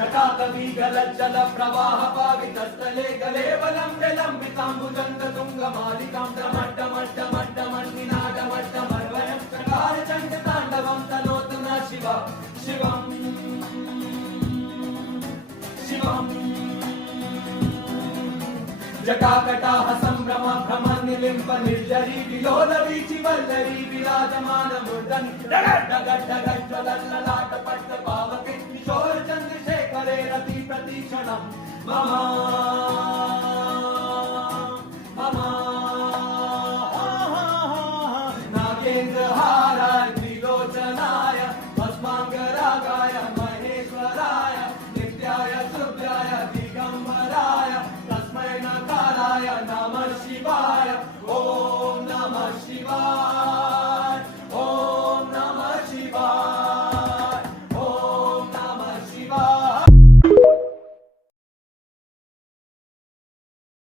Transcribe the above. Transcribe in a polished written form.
जटाकवी गलज्जल प्रवाह पावितस्थले गलेवलं विलम्बिताम्बुजङ्ग तुङ्गमालिकां डमड्डमड्डमड्डमन्निनादमड्डमर्वयं चकारचण्डताण्डवं तनोतु न शिव शिवम् शिवम् जटाकटाह सम्भ्रम भ्रम निलिम्ब निर्जरी विलोल वीचि वल्लरी विराजमान मूर्धनि डगड्डगज्ज्वलल्ललाट पट्ट पावके किशोर चन्द्रशेखरे रति प्रतीक्षणम् मम